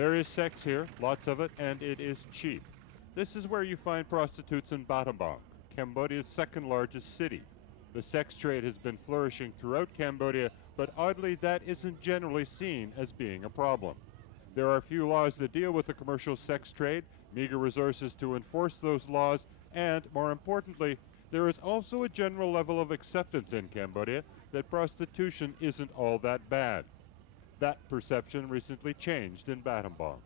There is sex here, lots of it, and it is cheap. This is where you find prostitutes in Battambang, Cambodia's second largest city. The sex trade has been flourishing throughout Cambodia, but oddly that isn't generally seen as being a problem. There are few laws that deal with the commercial sex trade, meager resources to enforce those laws, and, more importantly, there is also a general level of acceptance in Cambodia that prostitution isn't all that bad. That perception recently changed in Battambang.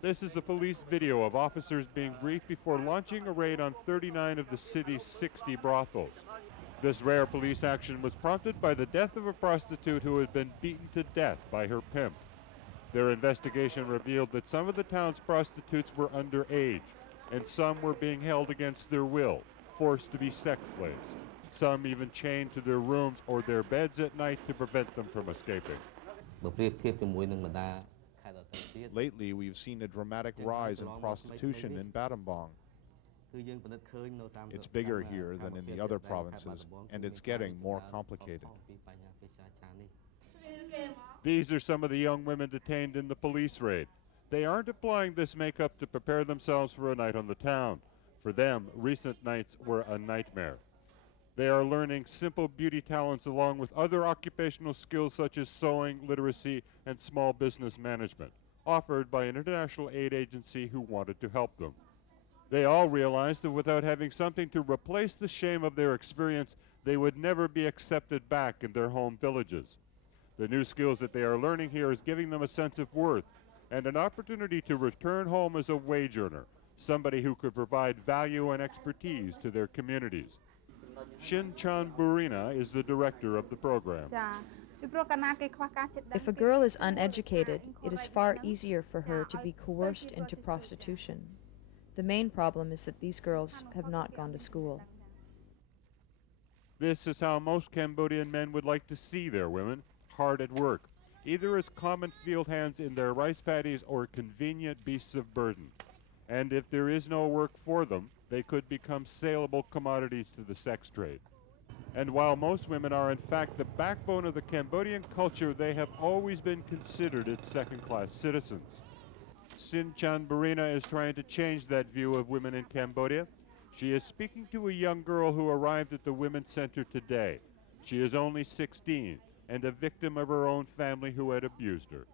This is a police video of officers being briefed before launching a raid on 39 of the city's 60 brothels. This rare police action was prompted by the death of a prostitute who had been beaten to death by her pimp. Their investigation revealed that some of the town's prostitutes were underage, and some were being held against their will, forced to be sex slaves. Some even chained to their rooms or their beds at night to prevent them from escaping. Lately, we've seen a dramatic rise in prostitution in Battambang. It's bigger here than in the other provinces, and it's getting more complicated. These are some of the young women detained in the police raid. They aren't applying this makeup to prepare themselves for a night on the town. For them, recent nights were a nightmare. They are learning simple beauty talents along with other occupational skills such as sewing, literacy, and small business management, offered by an international aid agency who wanted to help them. They all realized that without having something to replace the shame of their experience, they would never be accepted back in their home villages. The new skills that they are learning here is giving them a sense of worth and an opportunity to return home as a wage earner, somebody who could provide value and expertise to their communities. Shin Chan Burina is the director of the program. If a girl is uneducated, it is far easier for her to be coerced into prostitution. The main problem is that these girls have not gone to school. This is how most Cambodian men would like to see their women, hard at work, either as common field hands in their rice paddies or convenient beasts of burden. And if there is no work for them, they could become saleable commodities to the sex trade. And while most women are in fact the backbone of the Cambodian culture, they have always been considered its second-class citizens. Sin Chan Burina is trying to change that view of women in Cambodia. She is speaking to a young girl who arrived at the Women's Center today. She is only 16 and a victim of her own family who had abused her.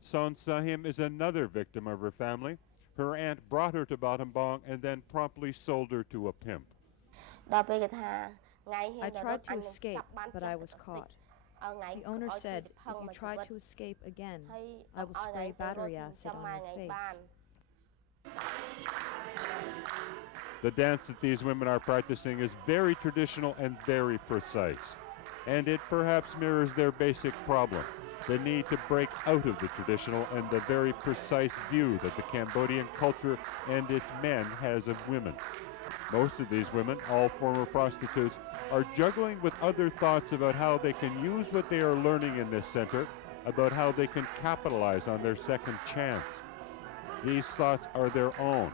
Son Sahim is another victim of her family. Her aunt brought her to Battambang and then promptly sold her to a pimp. I tried to escape, but I was caught. The owner said, if you try to escape again, I will spray battery acid on your face. The dance that these women are practicing is very traditional and very precise. And it perhaps mirrors their basic problem, the need to break out of the traditional and the very precise view that the Cambodian culture and its men has of women. Most of these women, all former prostitutes, are juggling with other thoughts about how they can use what they are learning in this center, about how they can capitalize on their second chance. These thoughts are their own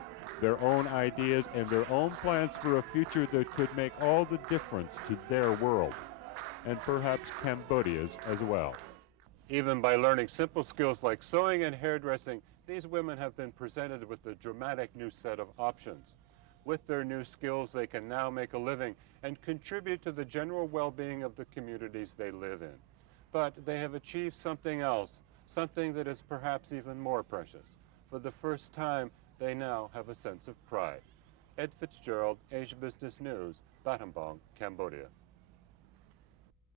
ideas and their own plans for a future that could make all the difference to their world, and perhaps Cambodia's as well. Even by learning simple skills like sewing and hairdressing, these women have been presented with a dramatic new set of options. With their new skills, they can now make a living and contribute to the general well-being of the communities they live in. But they have achieved something else, something that is perhaps even more precious. For the first time, they now have a sense of pride. Ed Fitzgerald, Asia Business News, Battambang, Cambodia.